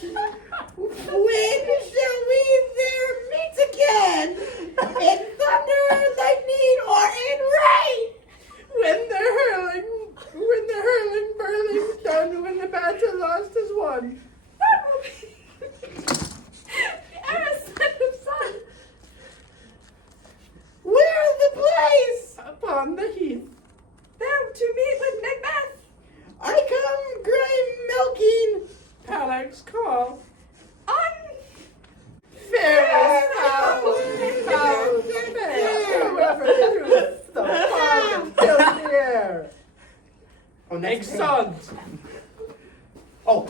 When shall we there meet again? In thunder, lightning, or in rain? When the hurling burling's done, when the battle lost is won. That will be the heiress son of son. Where's the place? Upon the heath. There to meet with Macbeth. I come grime milking. Pallack's call. Fairest Whoever threw the fog and filled the air. Oh, Exeunt. Oh.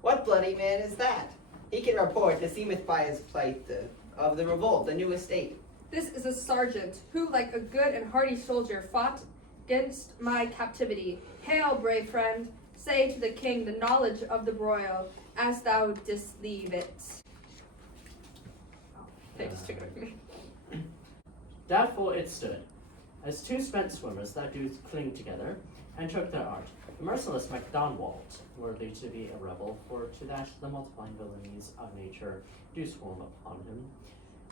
What bloody man is that? He can report to seemeth by his plight of the revolt, the new estate. This is a sergeant who, like a good and hardy soldier, fought against my captivity. Hail, brave friend, say to the king the knowledge of the broil, as thou didst leave it. Oh, they just took it away from me. Doubtful it stood, as two spent swimmers that do cling together, and took their art. The merciless MacDonald, worthy to be a rebel, for to that the multiplying villainies of nature do swarm upon him.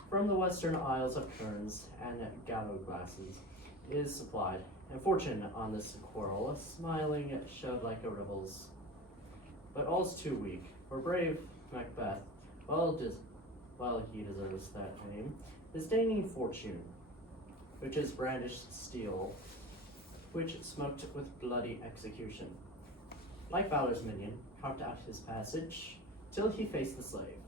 From the western isles of Kerns and gallow glasses is supplied, and fortune on this quarrel, smiling, showed like a rebel's. But all's too weak, for brave Macbeth, well he deserves that name, disdaining fortune, which is brandished steel, which smoked with bloody execution. Like Valor's minion, harked out his passage, till he faced the slave,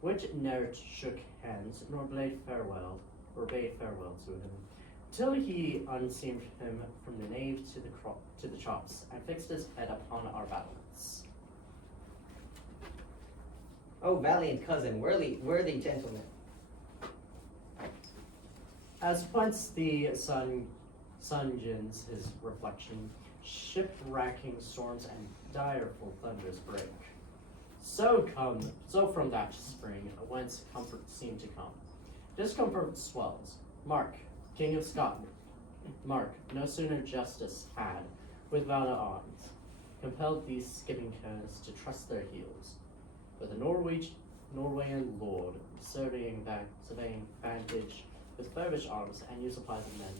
which ne'er shook hands, nor bade farewell to him, till he unseamed him from the nave to the chops, and fixed his head upon our battlements. Oh, valiant cousin, worthy gentleman. As once the sun gins his reflection, ship-racking storms and direful thunders break. So from that spring, whence comfort seemed to come, discomfort swells. Mark, King of Scotland, Mark, no sooner justice had, with valor arms, compelled these skipping curs to trust their heels, but the Norwegian lord, surveying vantage with furbish arms and new supplies of men,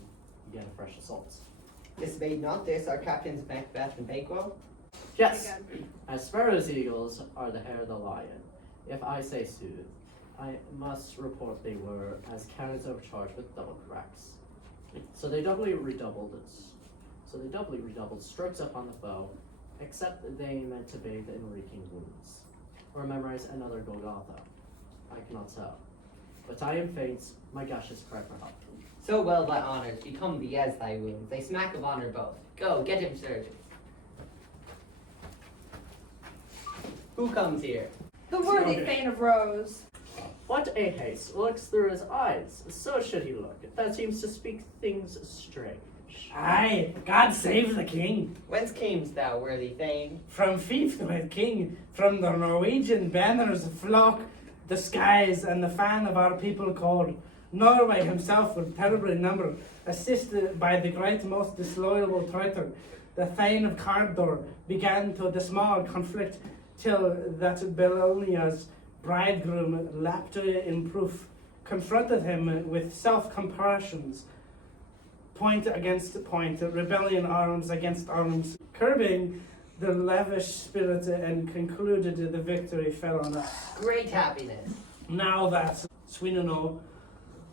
began a fresh assault. Dismayed not this our captains Macbeth and Bakewell? Yes, as sparrows eagles are the hair of the lion. If I say sooth, I must report they were as cannons overcharged with double cracks. So they doubly redoubled strokes upon the foe, except they meant to bathe in reeking wounds, or memorize another Golgotha. I cannot tell. But I am faint, my gushes cry for help. So well thy honours become thee as thy wounds, they smack of honour both. Go, get him surgeons. Who comes here? The worthy Thane of Rose. What a haste looks through his eyes, so should he look, that seems to speak things strange. Aye, God save the king. Whence camest thou, worthy Thane? From fief, great king, from the Norwegian banners flock the skies, and the fan of our people called. Norway himself with terribly number, assisted by the great most disloyal traitor, the Thane of Cardor, began to the small conflict, till that Belonia's bridegroom, lapped in proof, confronted him with self-comparisons, point against point, rebellion arms against arms, curbing the lavish spirit, and concluded the victory fell on us. Great happiness. Now that Swinano,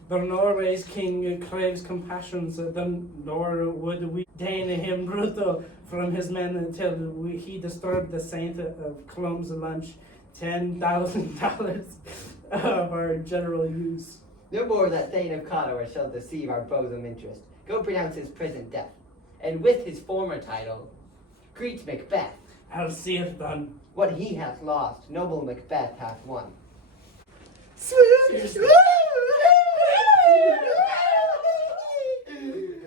the Norway's king, craves compassions, then nor would we deign him brutal from his men until he disturbed the saint of Colombe's lunch, $10,000 of our general use. No more that Thane of Cawdor shall deceive our bosom interest. Go pronounce his present death, and with his former title, greet Macbeth. I'll see it done. What he hath lost, noble Macbeth hath won.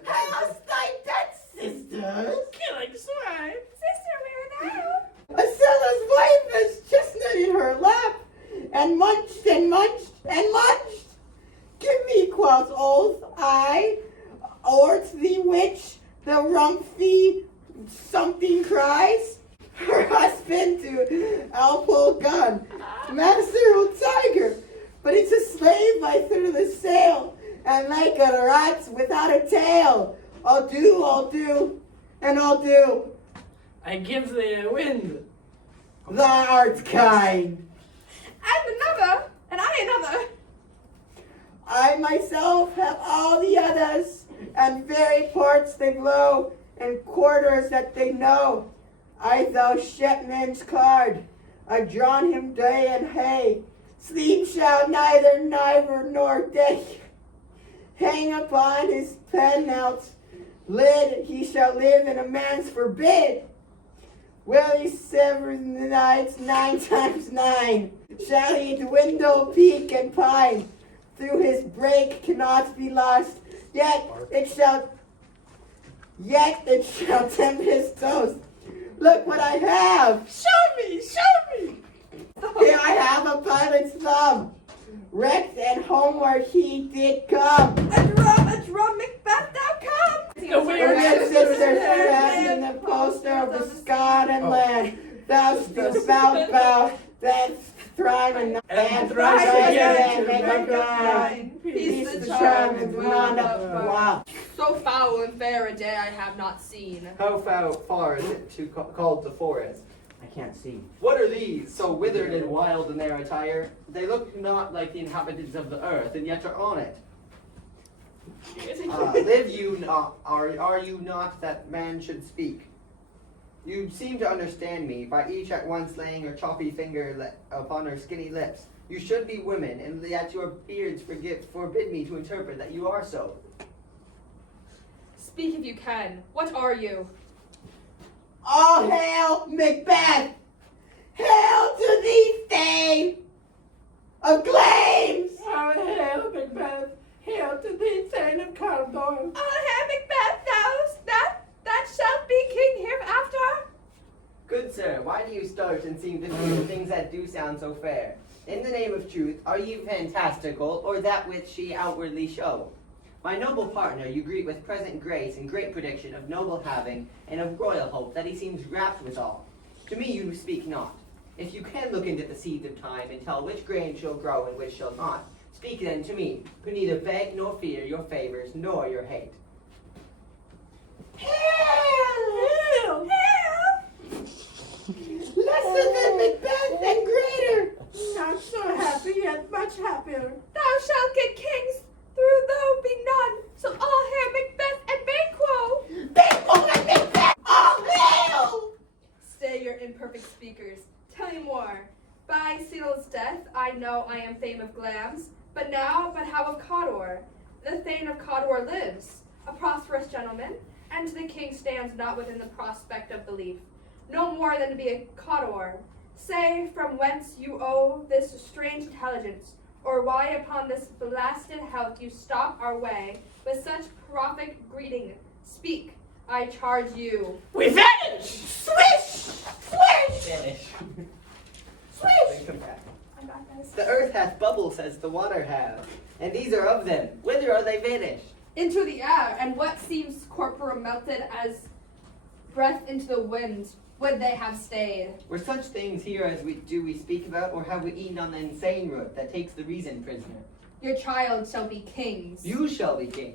How's thy death, sisters? Killing swine. Sister, where thou? Acilla's wife has chestnut in her lap, and munched and munched and munched. Give me, quoth oath, I, or the which the rumphy something cries. her husband to Alpo gun, master old tiger, but it's a slave by through the sail, and like a rat without a tail. I'll do, and I'll do. I give thee a wind. Thou art kind. And another, and I another. I myself have all the others, and very ports they blow, and quarters that they know. I thou shipman's card, I've drawn him day and hay. Sleep shall neither nor day. Hang upon his pennout's lid, he shall live in a man's forbid. Will he 7 nights 9 times 9? Shall he dwindle, peak, and pine? Through his break cannot be lost, yet it shall tempt his toast. Look what I have! Show me! Here I have a pilot's thumb. Wrecked and homeward he did come. A drum, Macbeth, thou come! The weird Weird sisters stand in the poster of the Scotland land. Thou stood bow, that's thrive and thrive again, make a grind. Peace the charm and beyond up. Wow. So foul and fair a day I have not seen. How far is it to called the forest? I can't see. What are these, so withered and wild in their attire? They look not like the inhabitants of the earth, and yet are on it. Live you not, are you not that man should speak? You seem to understand me, by each at once laying her choppy finger upon her skinny lips. You should be women, and yet your beards forbid me to interpret that you are so. Speak if you can. What are you? All hail Macbeth! Hail to thee, Thane of Glames! All hail, Macbeth! Hail to thee, Thane of Cardor! All hail Macbeth, that shalt be king hereafter. Good sir, why do you start and seem to do things that do sound so fair? In the name of truth, are you fantastical, or that which ye outwardly show? My noble partner you greet with present grace and great prediction of noble having, and of royal hope that he seems rapt withal. To me you speak not. If you can look into the seeds of time and tell which grain shall grow and which shall not, speak then to me, who neither beg nor fear your favors nor your hate. Hail! Lesser than Macbeth and greater! Not so happy, yet much happier. Thou shalt get kings, through thou be none. So all hail Macbeth and Banquo. Banquo and Macbeth! All hail! Stay your imperfect speakers. Tell me more. By Cecil's death, I know I am Thane of Glamis, but how of Cawdor? The Thane of Cawdor lives, a prosperous gentleman, and the king stands not within the prospect of belief, no more than to be a Cawdor. Say from whence you owe this strange intelligence, or why upon this blasted health you stop our way with such prophet greeting. Speak, I charge you. We vanish! Swish! Swish! Finish. Swish! Come back. I'm back, guys. The earth hath bubbles as the water hath, and these are of them. Whither are they vanished? Into the air, and what seems corporal melted as breath into the wind would they have stayed. Were such things here as we speak about, or have we eaten on the insane root that takes the reason prisoner? Your child shall be kings. You shall be king.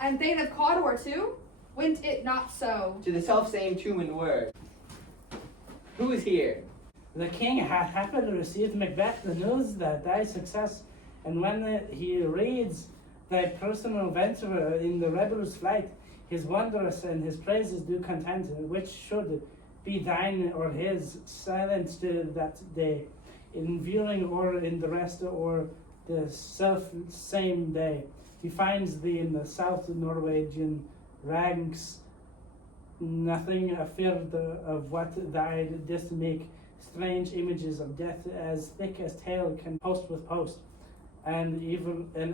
And Thane of Cawdor too? Went it not so? To the self-same tomb and word. Who is here? The king hath happily received Macbeth the news that thy success, and when he reads thy personal venture in the rebels' flight, his wonders and his praises do content, which should be thine or his, silenced that day, in viewing or in the rest or the self-same day. He finds thee in the South Norwegian ranks, nothing afeard of what thou didst make, strange images of death as thick as tale can post with post, and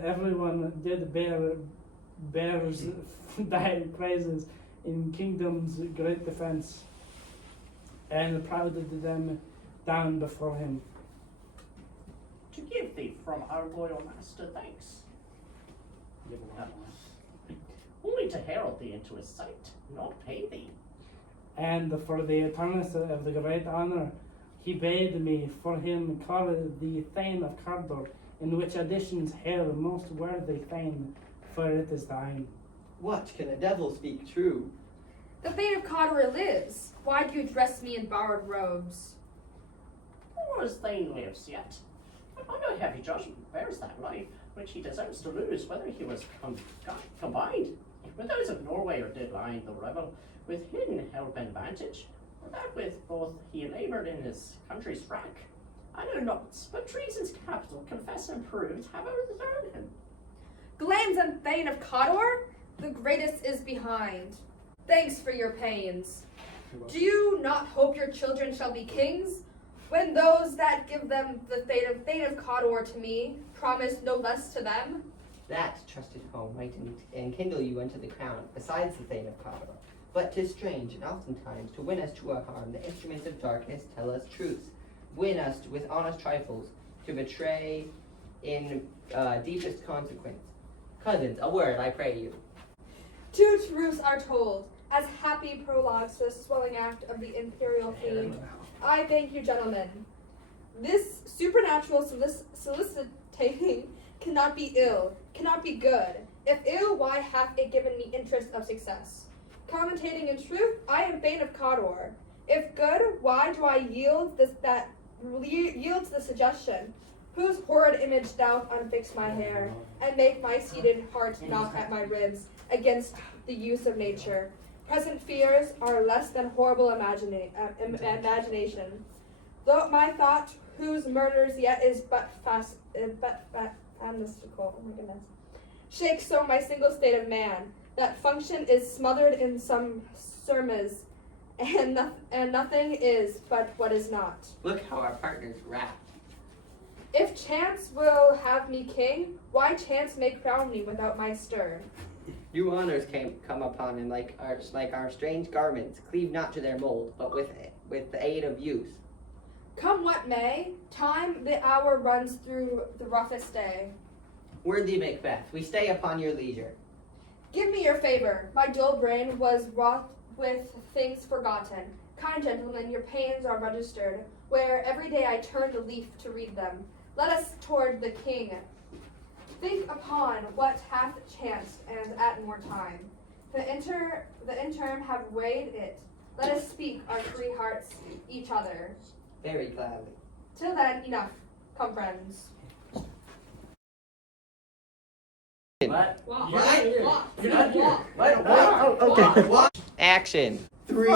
everyone did bears thy praises in kingdom's great defense, and prouded them down before him. To give thee from our royal master thanks. Only to herald thee into his sight, not pay thee. and for the eternity of the great honour, he bade me for him call the Thane of Cardor, in which additions hail most worthy Thane, for it is thine. What, can a devil speak true? The Thane of Codor lives. Why do you dress me in borrowed robes? Or as Thane lives yet. Upon no heavy judgment bears that life, which he deserves to lose, whether he was combined with those of Norway or did line the rebel, with hidden help and vantage, or that with both he laboured in his country's wrack. I know not, but treason's capital, confessed and proved, have overthrown him. Glams and Thane of Codor? The greatest is behind. Thanks for your pains. Do you not hope your children shall be kings? When those that give them the Thane of Codor to me promise no less to them? That trusted home might enkindle you unto the crown, besides the Thane of Codor. But 'tis strange, and oftentimes, to win us to our harm, the instruments of darkness tell us truths. Win us with honest trifles, to betray in deepest consequence. Cousins, a word, I pray you. Two truths are told, as happy prologues to the swelling act of the imperial theme. I thank you, gentlemen. This supernatural solicitation cannot be ill, cannot be good. If ill, why hath it given me interest of success? Commentating in truth, I am Thane of Codor. If good, why do I yield to the suggestion? Whose horrid image doth unfix my hair, and make my seated heart knock at my ribs against the use of nature? Present fears are less than horrible imagination. Though my thought, whose murders yet is but fantastical. Oh my goodness. Shakes so my single state of man, that function is smothered in some surmise, and nothing is but what is not. Look how our partners rap. If chance will have me king, why chance may crown me without my stir? New honors come upon him like our strange garments, cleave not to their mold, but with the aid of use. Come what may, time the hour runs through the roughest day. Worthy Macbeth, we stay upon your leisure. Give me your favor. My dull brain was wrought with things forgotten. Kind gentlemen, your pains are registered, where every day I turn the leaf to read them. Let us toward the king. Think upon what hath chanced, and at more time. The interim have weighed it. Let us speak our free hearts each other. Very gladly. Till then, enough. Come, friends. What? Walk. What? Walk. You're not here. Walk. Okay. Action. 3,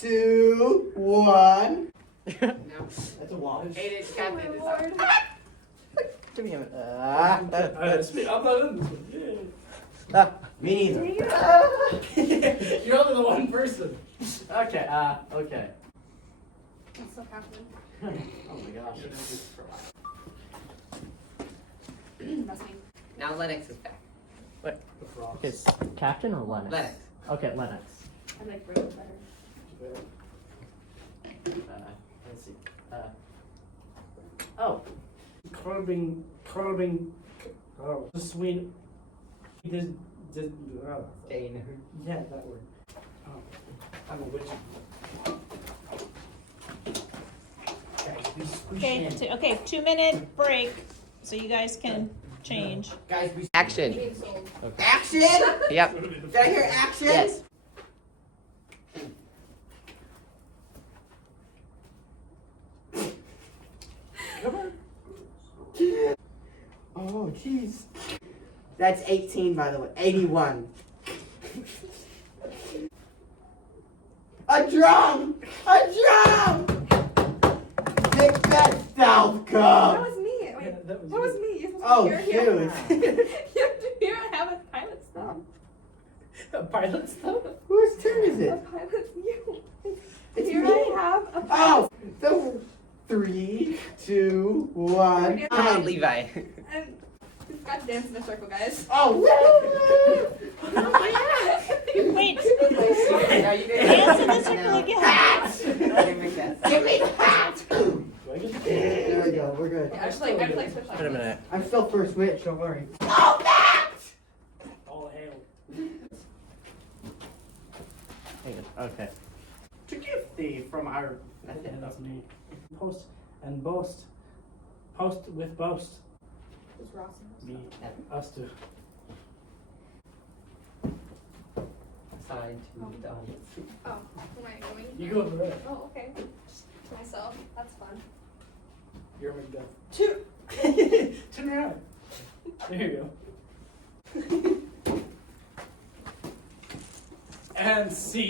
2, 1. That's a walk. Hey, it's Captain. Oh, my Lord. Give me a minute. I'm not in this one. Me neither. You're only the one person. Okay, okay. That's so Captain. Oh my gosh. That's me. Now Lennox is back. Okay, Captain or Lennox? Lennox. Okay, Lennox. I like Rose better. Let's see. Oh. Curbing, oh, sweet. Did, Dane. yeah, that word. Oh, I'm a witch. Okay, 2-minute break so you guys can change. Guys, we Action. Being sold. Action? Yep. Did I hear action? Yes. Oh, jeez. That's 18, by the way. 81. A drum! A drum! Macbeth South That come! was me. Wait, Yeah, that was that was you. me. You're supposed Oh, to hear it. shoot. You have to hear it have a pilot stuff. Pilot stuff? Whose turn is A it? pilot's you. It's Here me. I have a pilot. Oh! So, 3, 2, 1. Come on, Levi. And we've got to dance in a circle, guys. Oh, Wait, Now you dance in the circle again. Give me the hat! Do I get the There we go, we're good. Yeah, I'm just like switch like Wait a minute. I'm still first witch, don't worry. Oh, that! all hail? Okay. To give thee from our. Okay, That's me. Post and boast. Post with boast. Is Ross in Me. Us two. Assigned to the audience. Oh, am I going? You go over there. Oh, okay. Just to myself. That's fun. You're Macbeth. Two. Turn around. There you go. And see.